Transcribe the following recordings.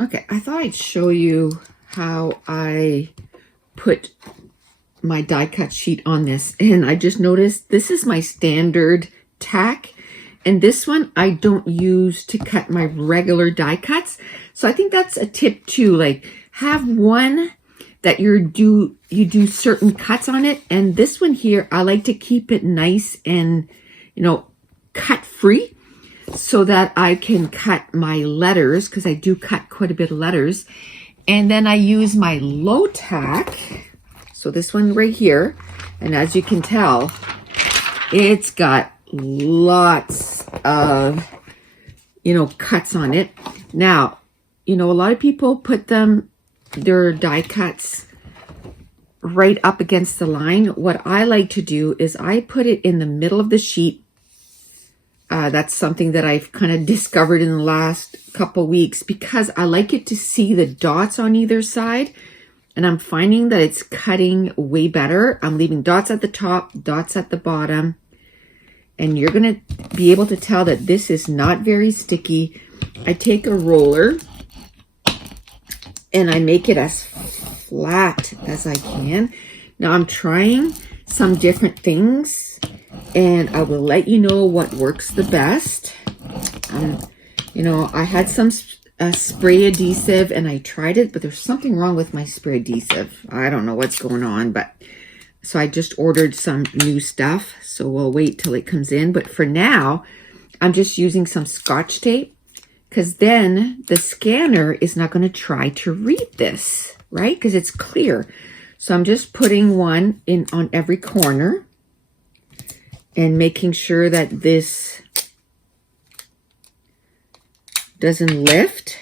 Okay, I thought I'd show you how I put my die cut sheet on this, and I just noticed this is my standard tack, and this one I don't use to cut my regular die cuts. So I think that's a tip too, like have one that you do certain cuts on it, and this one here I like to keep it nice and cut free, so that I can cut my letters, because I do cut quite a bit of letters. And then I use my low tack, so this one right here, and as you can tell, it's got lots of cuts on it. Now, a lot of people put their die cuts right up against the line. What I like to do is I put it in the middle of the sheet. That's something that I've kind of discovered in the last couple weeks, because I like it to see the dots on either side, and I'm finding that it's cutting way better. I'm leaving dots at the top, dots at the bottom, and you're going to be able to tell that this is not very sticky. I take a roller and I make it as flat as I can. Now I'm trying some different things, and I will let you know what works the best. I had some spray adhesive and I tried it, but there's something wrong with my spray adhesive. I don't know what's going on, but so I just ordered some new stuff. So we'll wait till it comes in. But for now, I'm just using some Scotch tape, because then the scanner is not going to try to read this, right? Because it's clear. So I'm just putting one in on every corner and making sure that this doesn't lift.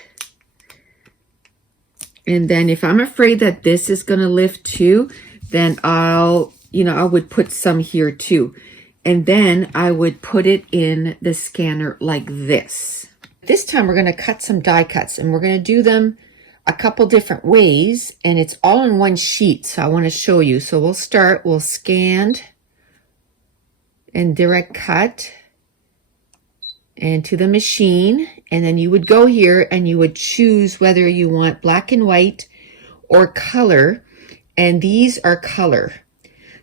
And then if I'm afraid that this is going to lift too, then I would put some here too. And then I would put it in the scanner like this. This time we're going to cut some die cuts, and we're going to do them a couple different ways, and it's all in one sheet. So I want to show you. So we'll scan and direct cut into the machine, and then you would go here and you would choose whether you want black and white or color, and these are color.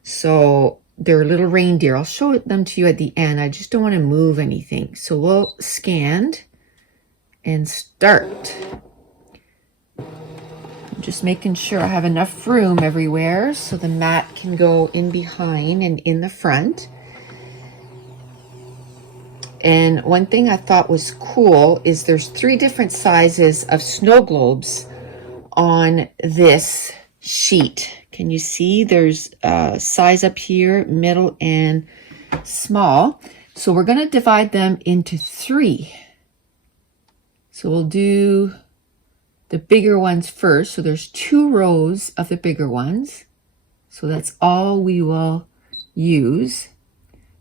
So they're little reindeer. I'll show them to you at the end. I just don't want to move anything. So we'll scan and start. I'm just making sure I have enough room everywhere so the mat can go in behind and in the front. And one thing I thought was cool is there's 3 different sizes of snow globes on this sheet. Can you see there's a size up here, middle, and small. So we're going to divide them into 3. So we'll do the bigger ones first. So there's 2 rows of the bigger ones. So that's all we will use.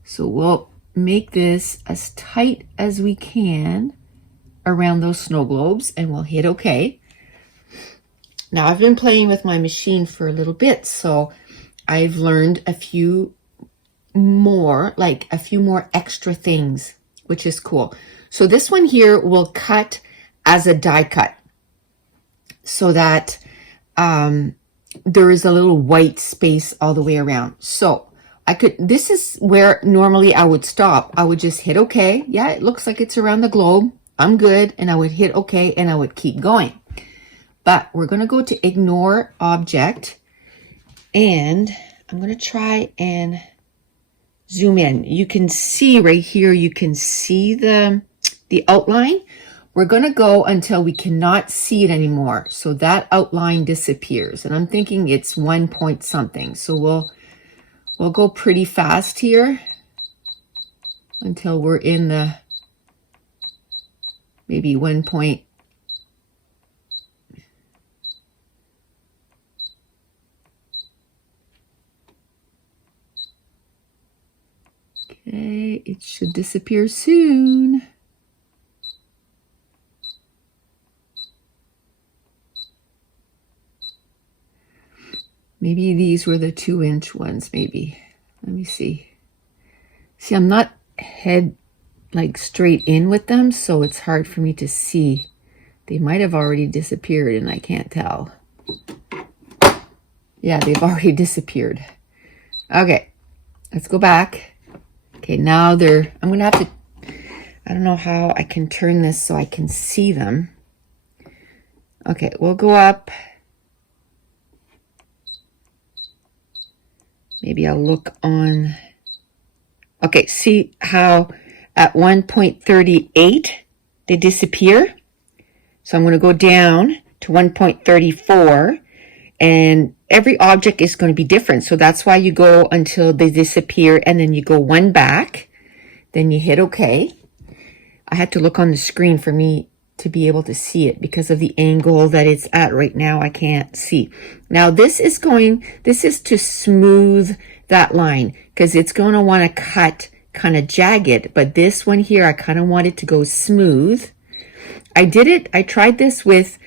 So we'll make this as tight as we can around those snow globes, and we'll hit OK. Now I've been playing with my machine for a little bit, so I've learned a few more extra things, which is cool. So this one here will cut as a die cut, so that there is a little white space all the way around. So this is where normally I would stop. I would just hit OK. Yeah, it looks like it's around the globe. I'm good. And I would hit OK and I would keep going. But we're going to go to ignore object, and I'm going to try and zoom in. You can see right here, you can see the outline. We're going to go until we cannot see it anymore. So that outline disappears. And I'm thinking it's 1 point something. So we'll go pretty fast here until we're in the maybe 1 point. Okay, it should disappear soon. Maybe these were the 2-inch ones, maybe. Let me see. See, I'm not head like straight in with them, so it's hard for me to see They might have already disappeared and I can't tell. Yeah, they've already disappeared. Okay, let's go back. Okay, now they're, I'm gonna have to, I don't know how I can turn this so I can see them. Okay, we'll go up. Maybe I'll look on. Okay, see how at 1.38 they disappear? So I'm going to go down to 1.34, and every object is going to be different. So that's why you go until they disappear, and then you go one back, then you hit OK. I had to look on the screen for me to be able to see it because of the angle that it's at right now. I can't see. Now this is to smooth that line because it's going to want to cut kind of jagged, but this one here, I kind of want it to go smooth. I tried this with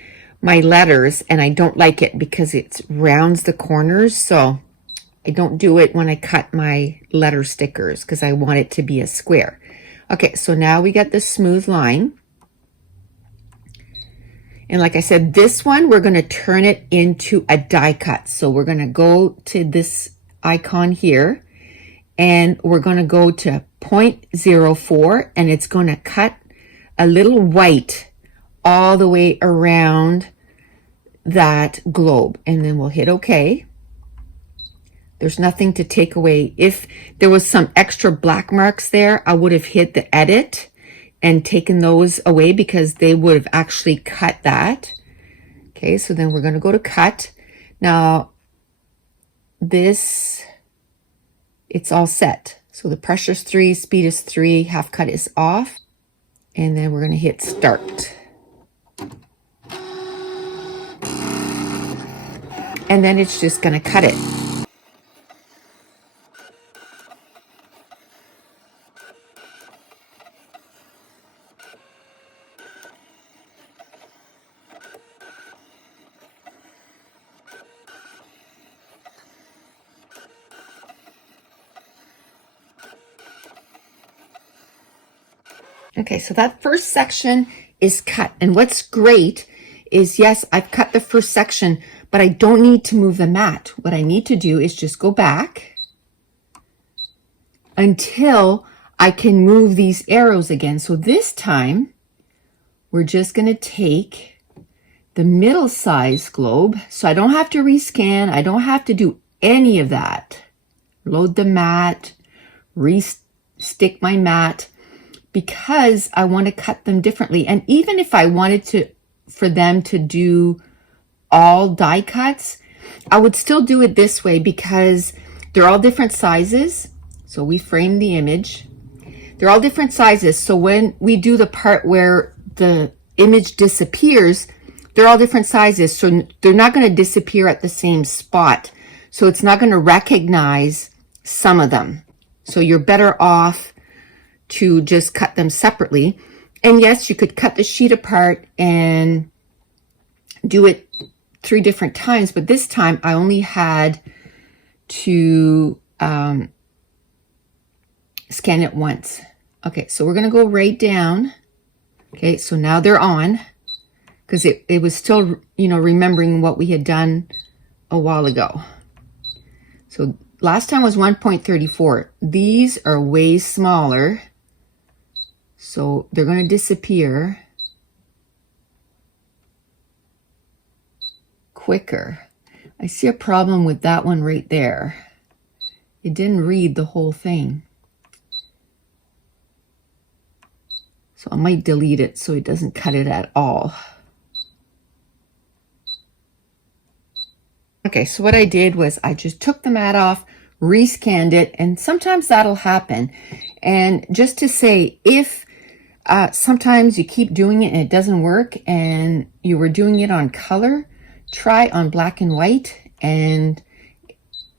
my letters and I don't like it because it rounds the corners. So I don't do it when I cut my letter stickers because I want it to be a square. Okay, so now we got the smooth line. And like I said, this one, we're going to turn it into a die cut. So we're going to go to this icon here and we're going to go to 0.04 and it's going to cut a little white all the way around that globe. And then we'll hit OK. There's nothing to take away. If there was some extra black marks there, I would have hit the edit and taken those away because they would have actually cut that. Okay, so then we're going to go to cut. Now, this, it's all set. So the pressure is 3, speed is 3, half cut is off. And then we're going to hit start. And then it's just going to cut it. Okay, so that first section is cut. And what's great is, yes, I've cut the first section, but I don't need to move the mat. What I need to do is just go back until I can move these arrows again. So this time, we're just going to take the middle size globe. So I don't have to rescan. I don't have to do any of that. Load the mat, re-stick my mat, because I want to cut them differently. And even if I wanted for them to do all die cuts, I would still do it this way because they're all different sizes. So we frame the image. They're all different sizes. So when we do the part where the image disappears, they're all different sizes. So they're not going to disappear at the same spot. So it's not going to recognize some of them. So you're better off to just cut them separately. And yes, you could cut the sheet apart and do it 3 different times, but this time I only had to scan it once. Okay, so we're going to go right down. Okay, so now they're on because it was still, remembering what we had done a while ago. So last time was 1.34. These are way smaller. So they're going to disappear quicker. I see a problem with that one right there. It didn't read the whole thing. So I might delete it so it doesn't cut it at all. Okay, so what I did was I just took the mat off, rescanned it, and sometimes that'll happen. And just to say, if sometimes you keep doing it and it doesn't work and you were doing it on color, try on black and white and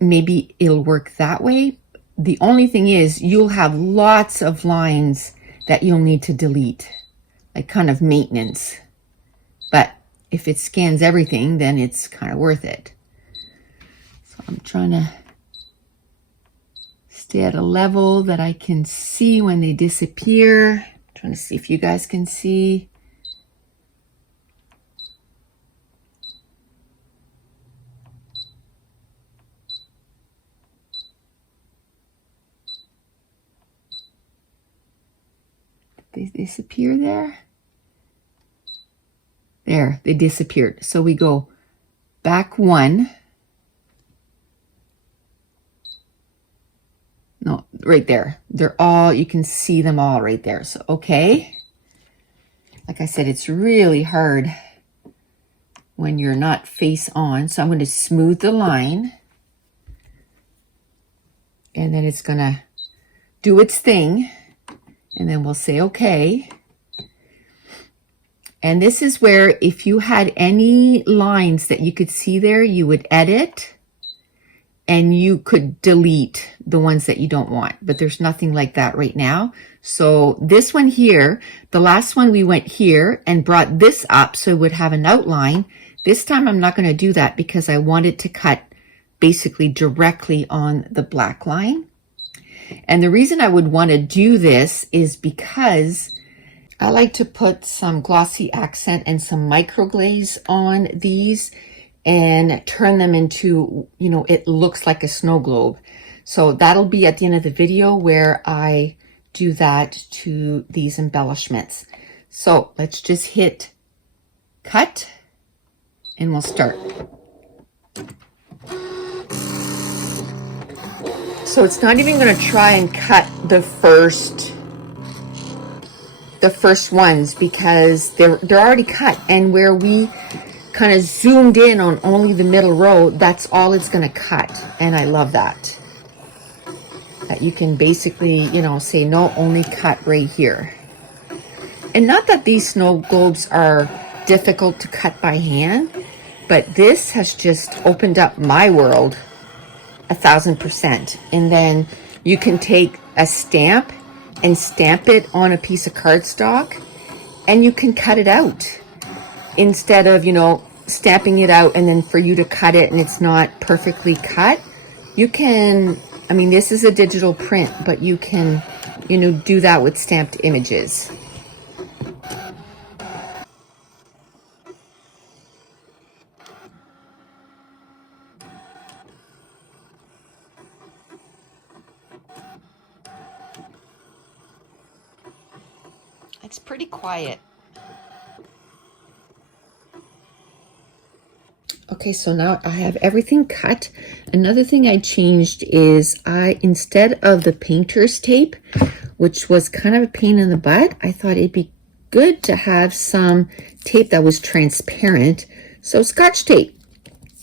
maybe it'll work that way. The only thing is you'll have lots of lines that you'll need to delete, like kind of maintenance. But if it scans everything, then it's kind of worth it. So I'm trying to stay at a level that I can see when they disappear. Trying to see if you guys can see. they disappear there? There, they disappeared. So we go back one. No, right there. They're all, you can see them all right there. So, okay. Like I said, it's really hard when you're not face on. So I'm going to smooth the line. And then it's going to do its thing. And then we'll say, okay. And this is where if you had any lines that you could see there, you would edit and you could delete the ones that you don't want. But there's nothing like that right now. So this one here, the last one we went here and brought this up so it would have an outline. This time I'm not going to do that because I wanted to cut basically directly on the black line. And the reason I would want to do this is because I like to put some glossy accent and some microglaze on these and turn them into, you know, it looks like a snow globe. So that'll be at the end of the video where I do that to these embellishments. So let's just hit cut and we'll start. So it's not even going to try and cut the first ones because they're already cut, and where we kind of zoomed in on only the middle row, that's all it's going to cut. And I love that you can basically, you know, say no, only cut right here. And not that these snow globes are difficult to cut by hand, but this has just opened up my world 1000%. And then you can take a stamp and stamp it on a piece of cardstock and you can cut it out instead of, you know, stamping it out and then for you to cut it and it's not perfectly cut. You can, I mean, this is a digital print, but you can, you know, do that with stamped images. It's pretty quiet. Okay, so now I have everything cut. Another thing I changed is instead of the painter's tape, which was kind of a pain in the butt, I thought it'd be good to have some tape that was transparent. So Scotch tape,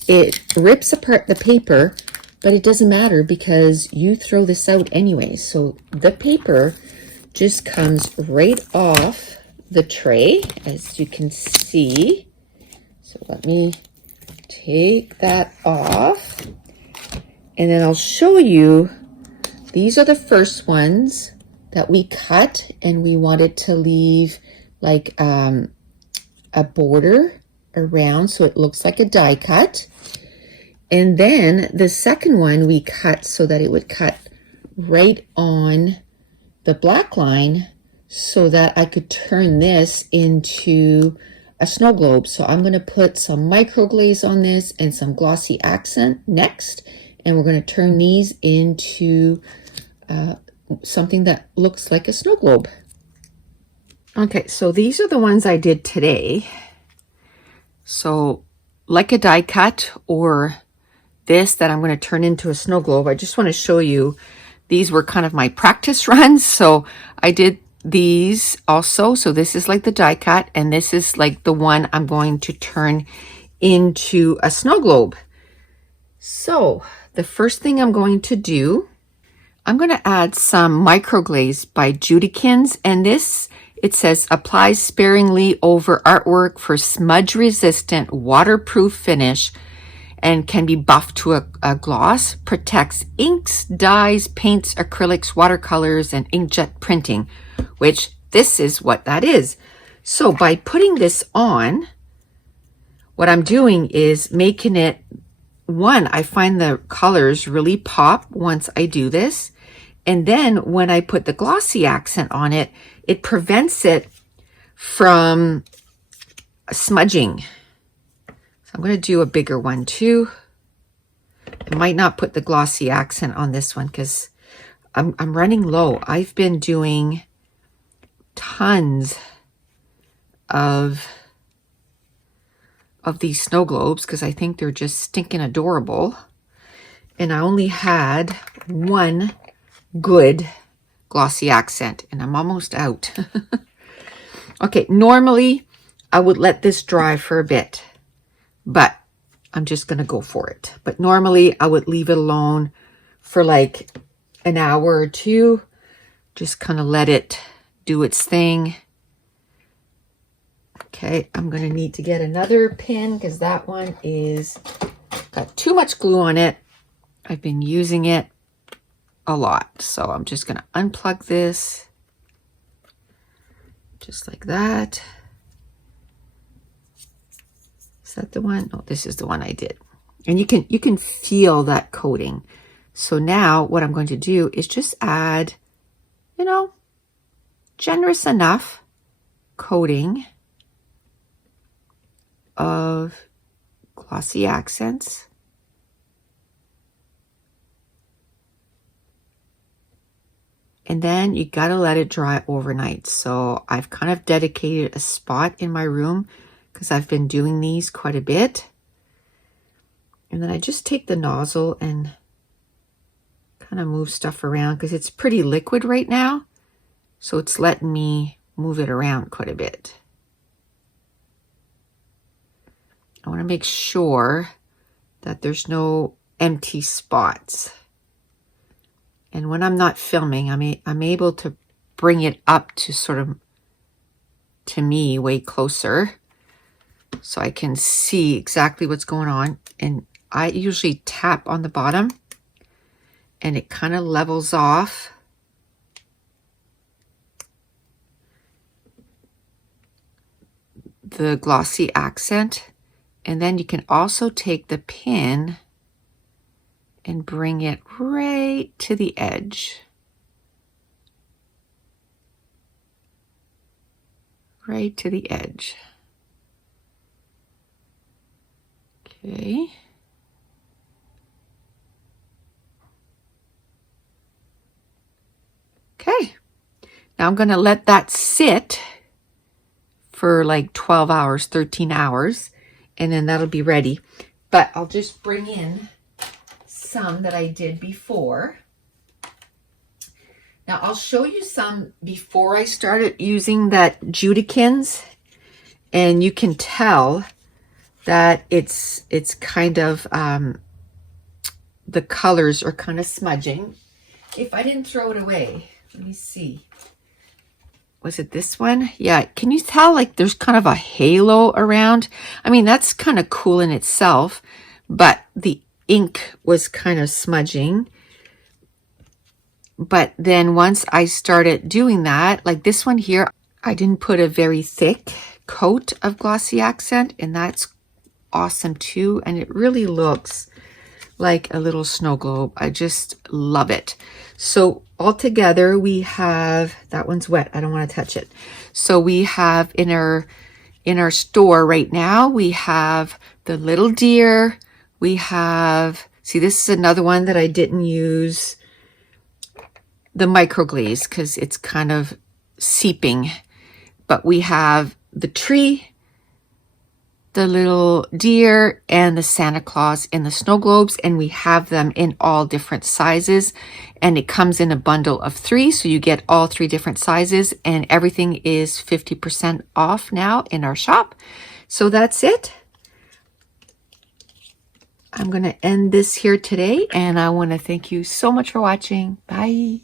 it rips apart the paper, but it doesn't matter because you throw this out anyway. So the paper just comes right off the tray, as you can see. So let me take that off, and then I'll show you. These are the first ones that we cut, and we wanted to leave like a border around so it looks like a die cut. And then the second one we cut so that it would cut right on the black line so that I could turn this into a snow globe. So I'm going to put some microglaze on this and some glossy accent next, and we're going to turn these into something that looks like a snow globe. Okay, so these are the ones I did today. So like a die cut or this that I'm going to turn into a snow globe. I just want to show you, these were kind of my practice runs. So I did these also. So this is like the die cut, and this is like the one I'm going to turn into a snow globe. So the first thing I'm going to do, I'm going to add some microglaze by Judikins, and this, it says applies sparingly over artwork for smudge resistant waterproof finish and can be buffed to a gloss, protects inks, dyes, paints, acrylics, watercolors, and inkjet printing, which this is what that is. So by putting this on, what I'm doing is making it, one, I find the colors really pop once I do this. And then when I put the glossy accent on it, it prevents it from smudging. I'm going to do a bigger one too. I might not put the glossy accent on this one because I'm running low. I've been doing tons tons of these snow globes because I think they're just stinking adorable. And I only had one good glossy accent, and I'm almost out. Okay, normally I would let this dry for a bit, but I'm just gonna go for it. But normally I would leave it alone for like an hour or two, just kind of let it do its thing. Okay, I'm gonna need to get another pin because that one is got too much glue on it. I've been using it a lot, so I'm just gonna unplug this just like that. Is that the one? Oh, this is the one I did. And you can feel that coating. So now what I'm going to do is just add, you know, generous enough coating of glossy accents. And then you got to let it dry overnight. So I've kind of dedicated a spot in my room because I've been doing these quite a bit. And then I just take the nozzle and kind of move stuff around because it's pretty liquid right now. So it's letting me move it around quite a bit. I want to make sure that there's no empty spots. And when I'm not filming, I'm able to bring it up to sort of, to me, way closer so I can see exactly what's going on. And I usually tap on the bottom and it kind of levels off. The glossy accent. And then you can also take the pin and bring it right to the edge. Right to the edge. Okay. Okay. Now I'm going to let that sit for like 12 hours, 13 hours, and then that'll be ready. But I'll just bring in some that I did before. Now I'll show you some before I started using that Judikins, and you can tell that it's kind of the colors are kind of smudging. If I didn't throw it away, let me see. Was it this one? Yeah, can you tell like there's kind of a halo around? I mean, that's kind of cool in itself, but the ink was kind of smudging. But then once I started doing that, like this one here, I didn't put a very thick coat of glossy accent, and that's awesome too. And it really looks like a little snow globe. I just love it. So altogether we have, that one's wet, I don't want to touch it. So we have in our store right now, we have the little deer. We have, see, this is another one that I didn't use the microglaze because it's kind of seeping. But we have the tree, the little deer, and the Santa Claus in the snow globes, and we have them in all different sizes, and it comes in a bundle of 3, so you get all 3 different sizes, and everything is 50% off now in our shop. So that's it. I'm going to end this here today, and I want to thank you so much for watching. Bye.